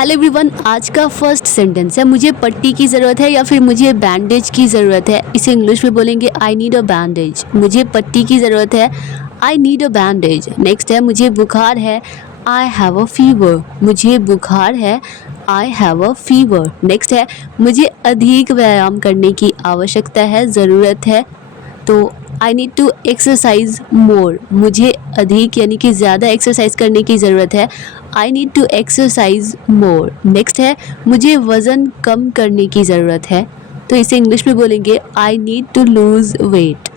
Hello everyone, आज का first sentence है मुझे पट्टी की ज़रूरत है या फिर मुझे बैंडेज की ज़रूरत है। इसे इंग्लिश में बोलेंगे आई नीड अ बैंडेज। मुझे पट्टी की ज़रूरत है, I need a bandage. Next है मुझे बुखार है, आई हैव अ फीवर। मुझे बुखार है, I have a fever. Next है मुझे अधिक व्यायाम करने की आवश्यकता है, ज़रूरत है, तो I need to exercise more. मुझे अधिक यानी कि ज़्यादा एक्सरसाइज करने की ज़रूरत है, I need to exercise more. Next है मुझे वज़न कम करने की ज़रूरत है, तो इसे इंग्लिश में बोलेंगे I need to lose weight.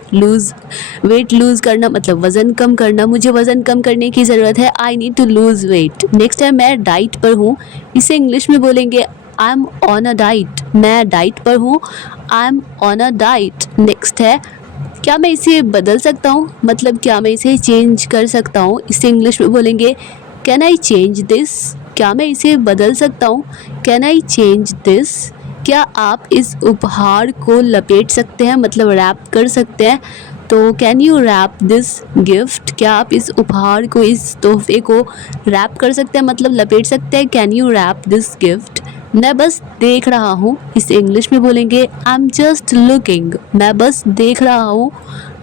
Weight lose करना मतलब वज़न कम करना। मुझे वज़न कम करने की ज़रूरत है, I need to lose weight. Next है मैं डाइट पर हूँ। इसे इंग्लिश में बोलेंगे I am on a diet. मैं डाइट पर हूँ, I am on a diet. Next है क्या मैं इसे बदल सकता हूँ, मतलब क्या मैं इसे चेंज कर सकता हूँ। इसे इंग्लिश में बोलेंगे कैन आई चेंज दिस। क्या मैं इसे बदल सकता हूँ, कैन आई चेंज दिस। क्या आप इस उपहार को लपेट सकते हैं, मतलब रैप कर सकते हैं, तो can you wrap this gift. क्या आप इस उपहार को, इस तोहफे को रैप कर सकते हैं, मतलब लपेट सकते हैं, can you wrap this gift. मैं बस देख रहा हूँ। इसे इंग्लिश में बोलेंगे आई एम जस्ट लुकिंग। मैं बस देख रहा हूँ,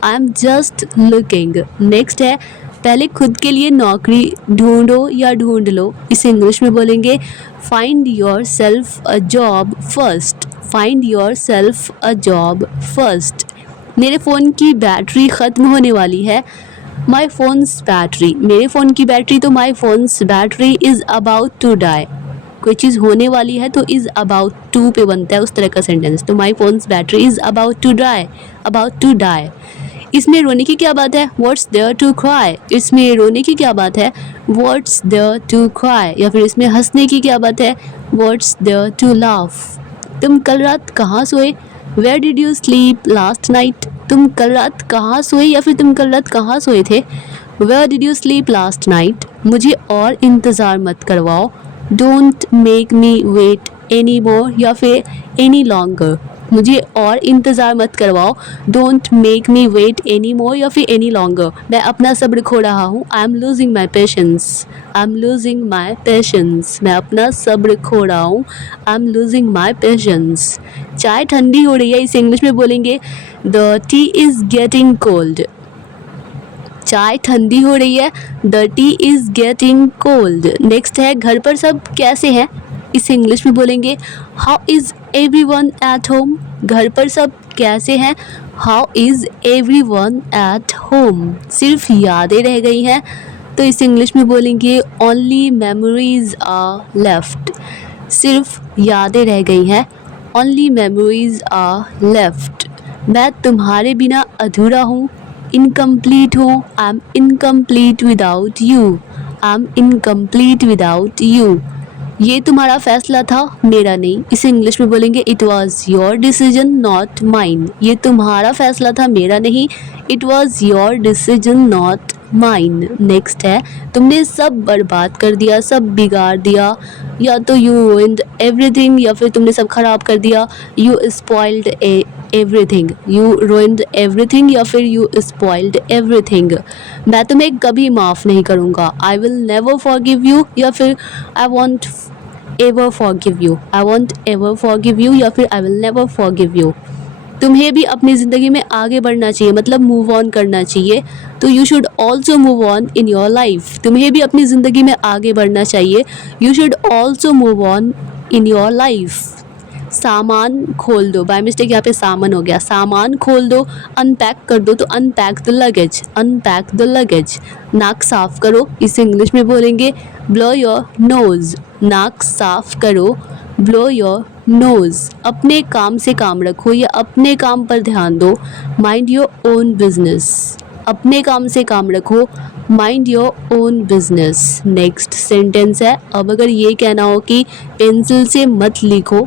I am just looking. Next है पहले खुद के लिए नौकरी ढूंढो या ढूंढ लो। इसे इंग्लिश में बोलेंगे find yourself a job first. Find yourself a job first. मेरे फ़ोन की बैटरी ख़त्म होने वाली है, माई फ़ोन्स बैटरी। मेरे फ़ोन की बैटरी, तो my phone's battery is about to die. कोई चीज़ होने वाली है तो इज़ अबाउट टू पे बनता है उस तरह का सेंटेंस। तो my phone's battery is about to die, about to die. इसमें रोने की क्या बात है, व्हाट्स देयर टू क्राई। इसमें रोने की क्या बात है, व्हाट्स देयर टू क्राई। या फिर इसमें हंसने की क्या बात है, व्हाट्स देयर टू लाफ। तुम कल रात कहाँ सोए, where did you sleep last night. तुम कल रात कहाँ सोए या फिर तुम कल रात कहाँ सोए थे, where did you sleep last night. मुझे और इंतज़ार मत करवाओ, don't make me wait any more या फिर एनी लॉन्गर। मुझे और इंतज़ार मत करवाओ, don't make me wait any more या फिर एनी लॉन्गर। मैं अपना सब्र खो रहा हूँ, I am losing my patience. I am losing my patience. मैं अपना सब्र खो रहा हूँ, I am losing my patience. चाय ठंडी हो रही है। इसे इंग्लिश में बोलेंगे the T is getting cold. चाय ठंडी हो रही है, the T is getting cold. Next है घर पर सब कैसे हैं। इसे इंग्लिश में बोलेंगे how is everyone at home. घर पर सब कैसे हैं, how is everyone at home. सिर्फ यादें रह गई हैं, तो इसे इंग्लिश में बोलेंगे ओनली मेमोरीज आर लेफ्ट। सिर्फ यादें रह गई हैं, ओनली मेमोरीज आर लेफ्ट। मैं तुम्हारे बिना अधूरा हूँ, इनकम्प्लीट हूँ, I M incomplete without you. I am incomplete without you. ये तुम्हारा फैसला था, मेरा नहीं। इसे इंग्लिश में बोलेंगे it was your decision not mine. ये तुम्हारा फैसला था, मेरा नहीं। It was your decision not mine. Next है तुमने सब बर्बाद कर दिया, सब बिगाड़ दिया, या तो यू ruined एवरीथिंग, या फिर तुमने सब खराब कर दिया, you spoiled everything. You ruined everything या फिर यू स्पॉइल्ड एवरीथिंग। मैं तुम्हें कभी माफ़ नहीं करूँगा, I will never forgive you, या फिर I want ever forgive you. I want ever forgive you या फिर I will never forgive you. तुम्हें भी अपनी ज़िंदगी में आगे बढ़ना चाहिए, मतलब मूव ऑन करना चाहिए, तो you should also move on in your life. तुम्हें भी अपनी ज़िंदगी में आगे बढ़ना चाहिए, you should also move on in your life. सामान खोल दो, बाय मिस्टेक यहाँ पे सामान हो गया, सामान खोल दो, अनपैक कर दो, तो unpack the luggage, unpack the luggage. नाक साफ करो, इसे इंग्लिश में बोलेंगे ब्लो योर नोज़। नाक साफ करो, ब्लो योर नोज़। अपने काम से काम रखो या अपने काम पर ध्यान दो, माइंड योर ओन बिजनेस। अपने काम से काम रखो, mind your own business. Next sentence है, अब अगर ये कहना हो कि पेंसिल से मत लिखो,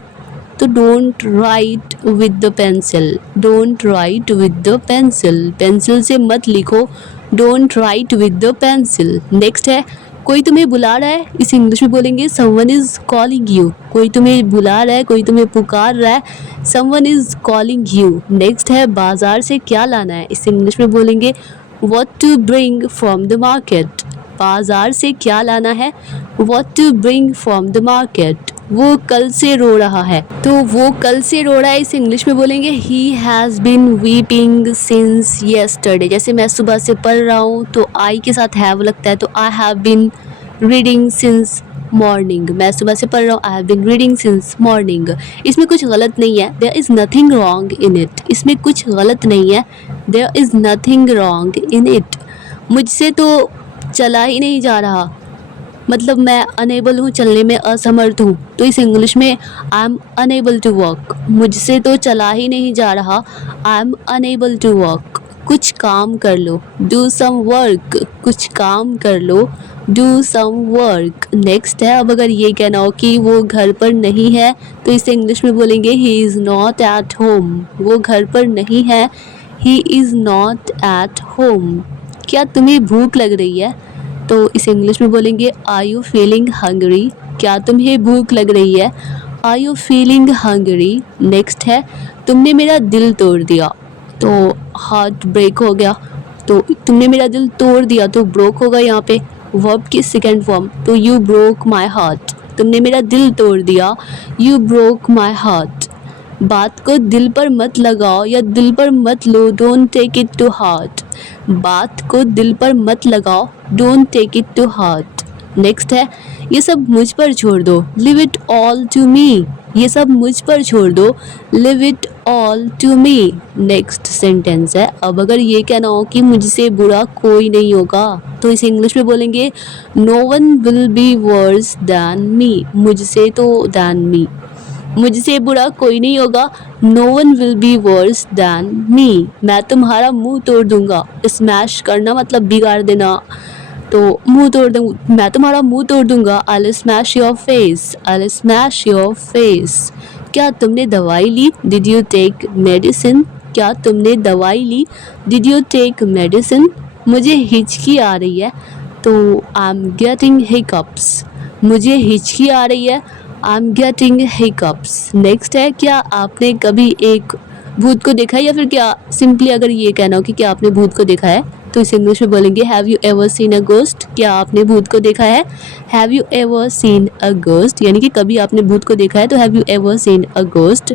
तो don't write with the pencil. Don't write with the pencil. Pencil से मत लिखो, don't write with the pencil. Next है कोई तुम्हें बुला रहा है। इसे इंग्लिश में बोलेंगे समवन इज़ कॉलिंग यू। कोई तुम्हें बुला रहा है, कोई तुम्हें पुकार रहा है, someone is calling you. Next है बाज़ार से क्या लाना है। इसे इंग्लिश में बोलेंगे what to bring from the market. बाजार से क्या लाना है, what to bring from the market। वो कल से रो रहा है, तो वो कल से रो रहा है इसे इंग्लिश में बोलेंगे he has been weeping since yesterday। जैसे मैं सुबह से पढ़ रहा हूँ तो I के साथ have लगता है, तो I have been reading since morning. मैं सुबह से पढ़ रहा हूँ, I have been reading since morning. इसमें कुछ गलत नहीं है, there is nothing wrong in it. इसमें कुछ गलत नहीं है, there is nothing wrong in it. मुझसे तो चला ही नहीं जा रहा, मतलब मैं अनेबल हूँ, चलने में असमर्थ हूँ, तो इस इंग्लिश में I am unable to walk. मुझसे तो चला ही नहीं जा रहा, I am unable to walk. कुछ काम कर लो, डू सम वर्क। कुछ काम कर लो, डू सम वर्क। नेक्स्ट है, अब अगर ये कहना हो कि वो घर पर नहीं है तो इसे इंग्लिश में बोलेंगे he is not at home. वो घर पर नहीं है, he is not at home. क्या तुम्हें भूख लग रही है, तो इसे इंग्लिश में बोलेंगे आर यू फीलिंग हंग्री। क्या तुम्हें भूख लग रही है, are you feeling hungry. Next है, तुमने मेरा दिल तोड़ दिया, तो हार्ट ब्रेक हो गया, तो तुमने मेरा दिल तोड़ दिया तो ब्रोक होगा यहाँ पे वर्ब की सेकेंड फॉर्म, तो यू ब्रोक माई हार्ट। तुमने मेरा दिल तोड़ दिया, यू ब्रोक माई हार्ट। बात को दिल पर मत लगाओ या दिल पर मत लो, don't take it to heart. बात को दिल पर मत लगाओ, don't take it to heart. Next है, ये सब मुझ पर छोड़ दो, leave it all to me. ये सब मुझ पर छोड़ दो, leave it all to me. Next sentence है, अब अगर ये कहना हो कि मुझसे बुरा कोई नहीं होगा, तो इसे इंग्लिश में बोलेंगे no one will be worse than me. मुझसे तो दैन मी, मुझसे बुरा कोई नहीं होगा, no one will be worse than me. मैं तुम्हारा मुंह तोड़ दूंगा, स्मैश करना मतलब बिगाड़ देना, तो मुंह तोड़ दूँ, मैं तुम्हारा मुंह तोड़ दूंगा, I will smash your face, I will smash your face. क्या तुमने दवाई ली, डिड यू टेक मेडिसिन। क्या तुमने दवाई ली, डिड यू टेक मेडिसिन। मुझे हिचकी आ रही है, तो आई एम गेटिंग हिकअप्स। मुझे हिचकी आ रही है, I am getting hiccups. Next है, क्या आपने कभी एक भूत को देखा है, या फिर क्या सिंपली अगर ये कहना हो कि क्या आपने भूत को देखा है, तो इसे इंग्लिश में बोलेंगे have you ever seen a ghost. क्या आपने भूत को देखा है, have you ever seen a ghost, यानी कि कभी आपने भूत को देखा है, तो have you ever seen a ghost.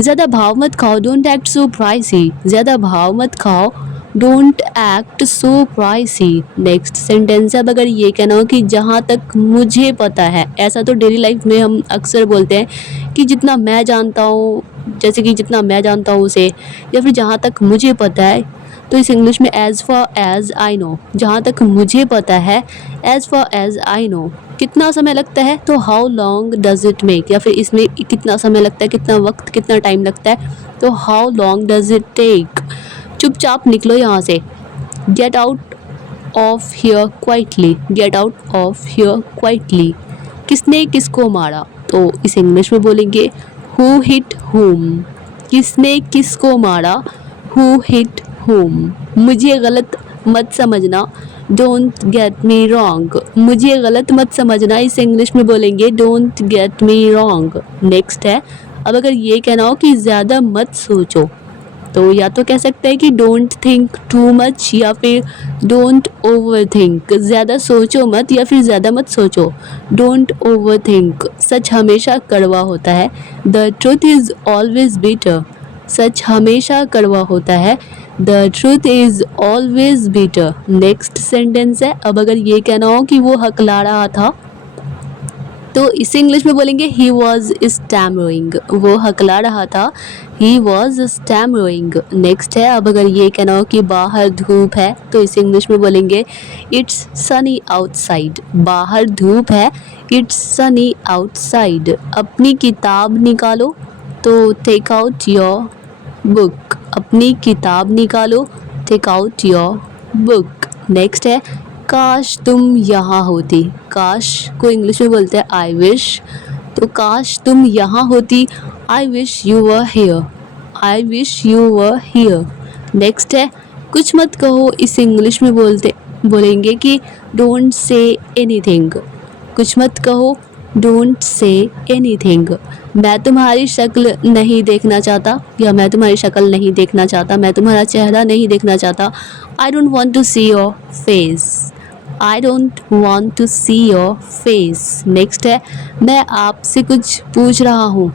ज़्यादा भाव मत खाओ, डोंट एक्ट सो प्राइसी। ज़्यादा भाव मत खाओ, don't act so pricey. Next sentence है, अब अगर ये कहना हो कि जहाँ तक मुझे पता है, ऐसा तो डेली लाइफ में हम अक्सर बोलते हैं कि जितना मैं जानता हूँ, जैसे कि जितना मैं जानता हूँ उसे, या फिर जहाँ तक मुझे पता है, तो इस इंग्लिश में as for as I know. जहाँ तक मुझे पता है, as for as I know. कितना समय लगता है, तो how long does it make, या फिर इसमें कितना समय लगता है, कितना वक्त, कितना टाइम लगता है, तो how long does it take. चुपचाप निकलो यहाँ से, get out of here quietly, get out of here quietly. किसने किसको मारा, तो इस इंग्लिश में बोलेंगे हु हिट हुम। किसने किसको मारा, हु हिट हुम। मुझे गलत मत समझना, डोंट गेट मी रॉन्ग। मुझे गलत मत समझना, इस इंग्लिश में बोलेंगे don't get me wrong. Next है, अब अगर ये कहना हो कि ज़्यादा मत सोचो, तो या तो कह सकते हैं कि डोंट थिंक टू मच, या फिर डोंट ओवर थिंक। ज़्यादा सोचो मत या फिर ज़्यादा मत सोचो, डोंट ओवर थिंक। सच हमेशा कड़वा होता है, the truth is always bitter. सच हमेशा कड़वा होता है, the truth is always bitter. Next sentence है, अब अगर ये कहना हो कि वो हकला रहा था, तो इसे इंग्लिश में बोलेंगे ही वॉज स्टैमरिंग। वो हकला रहा था, ही वॉज स्टैमरिंग। नेक्स्ट है, अब अगर ये कहना हो कि बाहर धूप है, तो इसे इंग्लिश में बोलेंगे इट्स सनी आउटसाइड। बाहर धूप है, इट्स सनी आउटसाइड। अपनी किताब निकालो, तो टेक आउट योर बुक। अपनी किताब निकालो, take out your book. Next है, काश तुम यहाँ होती। काश को इंग्लिश में बोलते हैं आई विश, तो काश तुम यहाँ होती, I wish you were here. I wish you were here. Next है, कुछ मत कहो, इस इंग्लिश में बोलेंगे कि डोंट से एनीथिंग। कुछ मत कहो, डोंट से एनीथिंग। मैं तुम्हारी शक्ल नहीं देखना चाहता, या मैं तुम्हारी शक्ल नहीं देखना चाहता, मैं तुम्हारा चेहरा नहीं देखना चाहता, I don't want to see your face. I don't want to see your face. Next है मैं आपसे कुछ पूछ रहा हूँ।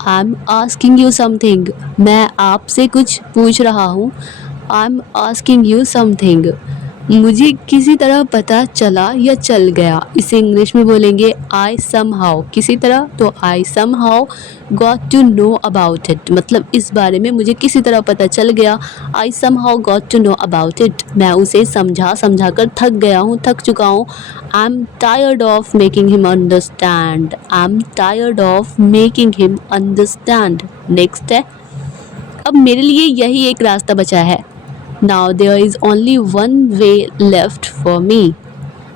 I am asking you something. मैं आपसे कुछ पूछ रहा हूँ। I am asking you something. मुझे किसी तरह पता चला या चल गया, इसे इंग्लिश में बोलेंगे आई समहाउ। किसी तरह तो I somehow got to know about it, मतलब इस बारे में मुझे किसी तरह पता चल गया। I somehow got to know about it, मैं उसे समझा कर थक गया हूँ, थक चुका हूँ। I am tired of making him understand. I am tired of making him understand. Next है अब मेरे लिए यही एक रास्ता बचा है। Now there is only one way left for me.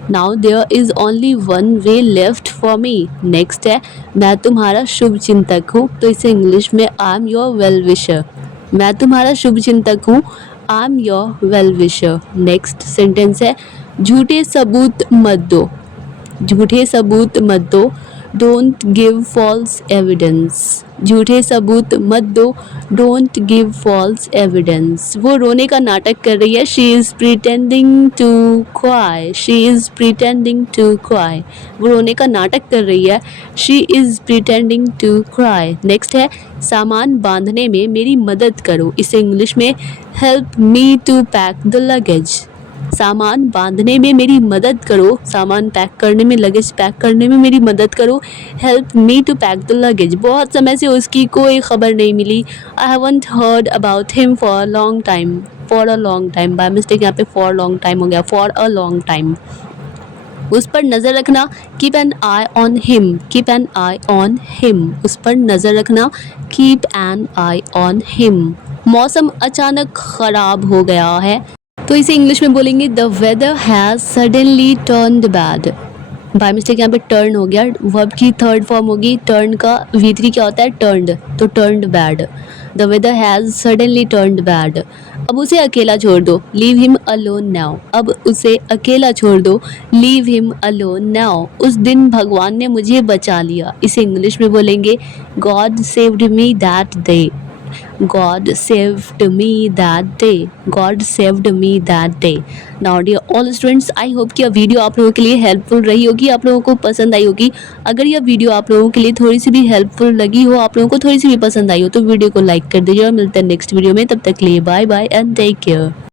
Now there is only one way left for me. Next है मैं तुम्हारा शुभ चिंतक हूँ, तो इसे इंग्लिश में I am your well wisher. मैं तुम्हारा शुभ चिंतक हूँ, I am your well wisher. Next sentence है झूठे सबूत मत दो। झूठे सबूत मत दो। Don't give false evidence. झूठे सबूत मत दो। Don't give false evidence. वो रोने का नाटक कर रही है। She is pretending to cry. She is pretending to cry. वो रोने का नाटक कर रही है। She is pretending to cry. Next है सामान बांधने में मेरी मदद करो, इसे इंग्लिश में help me to pack the luggage. सामान बांधने में मेरी मदद करो, सामान पैक करने में, लगेज पैक करने में मेरी मदद करो। Help me to pack the luggage. बहुत समय से उसकी कोई खबर नहीं मिली। I haven't heard about him for a long time. For a long time, by mistake यहाँ पे फॉर लॉन्ग टाइम हो गया, फॉर अ लॉन्ग टाइम। उस पर नज़र रखना, keep an I on him. Keep an I on him, उस पर नज़र रखना, keep an I on him. मौसम अचानक ख़राब हो गया है, तो इसे इंग्लिश में बोलेंगे the weather has suddenly turned bad. By mistake यहाँ पे टर्न हो गया, वर्ब की थर्ड फॉर्म होगी। टर्न का V3 क्या होता है, टर्न्ड, तो turned bad. The weather has suddenly turned bad. अब उसे अकेला छोड़ दो, लीव हिम अलोन नाउ। अब उसे अकेला छोड़ दो, लीव हिम अलोन नाउ। उस दिन भगवान ने मुझे बचा लिया, इसे इंग्लिश में बोलेंगे God saved me that day. God saved me that day. God saved me that day. Now dear all students, I hope कि यह वीडियो आप लोगों के लिए हेल्पफुल रही होगी, आप लोगों को पसंद आई होगी। अगर यह वीडियो आप लोगों के लिए थोड़ी सी भी हेल्पफुल लगी हो, आप लोगों को थोड़ी सी भी पसंद आई हो, तो वीडियो को लाइक कर दीजिए और मिलते हैं नेक्स्ट वीडियो में। तब तक के लिए bye bye and take care.